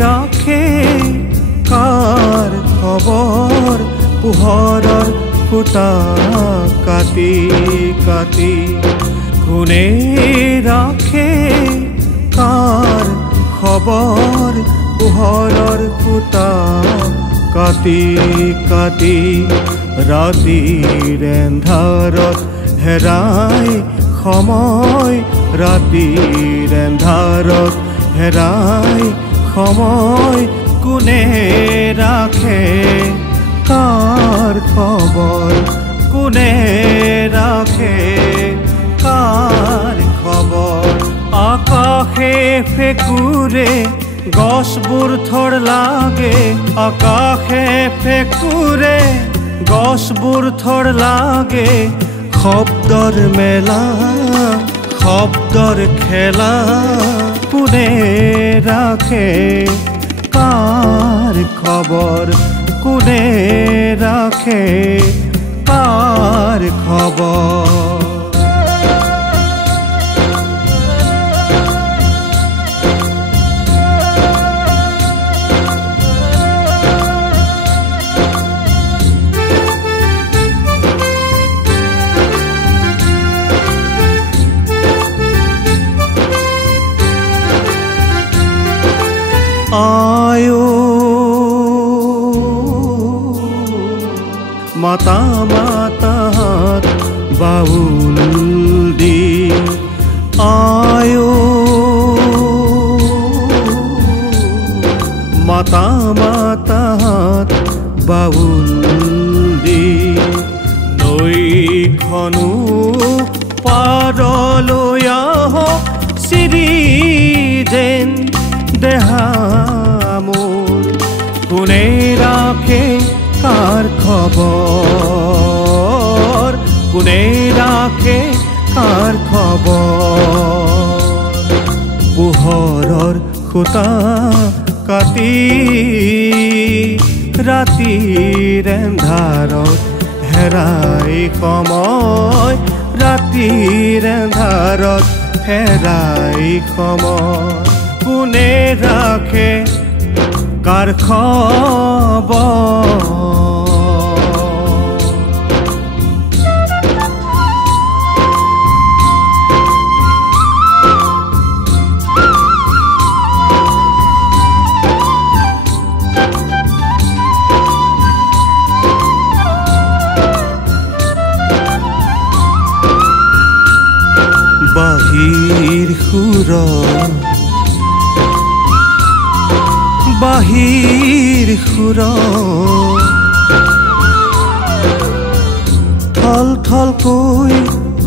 ৰাখে কাৰ খবৰ পোহৰৰ ফুটা কাটি কাটি কোনে ৰাখে কাৰ খবৰ পোহৰৰ ফুটা কাটি কাটি ৰাতিৰ এন্ধাৰত হেৰাই সময় ৰাতিৰ এন্ধাৰত হেৰাই সময় কোনে ৰাখে কাৰ খবৰ কোনে ৰাখে কাৰ খবৰ আকাশে ফেকুৰে গছবোৰ থৰ লাগে আকাশে ফেকুৰে গছবোৰ থৰ লাগে শব্দৰ মেলা শব্দৰ খেলা কোনে ৰাখে কাৰ খবৰ কোনে ৰাখে কাৰ খবৰ আয়ো মাতা মাতা হাত বাউল দি আয়ো মাতা মাতা হাত বাউল দি নৈখনো পাৰলৈ আহ চিৰি যেন দেহা মোৰ কোনে ৰাখে কাৰ খবৰ কোনে ৰাখে কাৰ খবৰ পোহৰৰ খুটা কাটি ৰাতিৰ এন্ধাৰত হেৰাই সময় ৰাতিৰ এন্ধাৰত হেৰাই সময় কোনে ৰাখে কাৰ খবৰ বাহিৰ সুৰ বাহিৰ সুৰ থল থলকৈ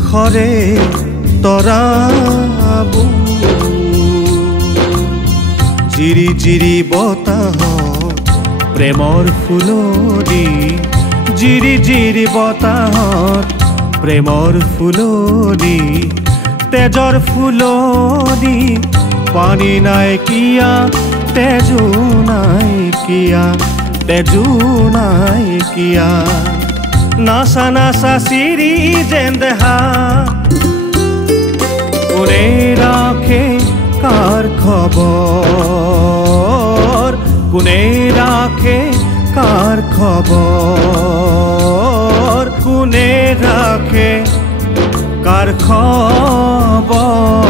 সৰে তৰাবোৰ জিৰি জিৰি বতাহত প্ৰেমৰ ফুলনি জিৰি জিৰি বতাহত প্ৰেমৰ ফুলনি তেজৰ ফুলনি পানী নাইকিয়া তেজু নাইকিয়া তেজু নাইকিয়া নাচা নাচা চিৰি যেন দেহা কোনে ৰাখে কাৰ খবৰ কোনে ৰাখে কাৰ খবৰ কোনে ৰাখে কাৰ খবৰ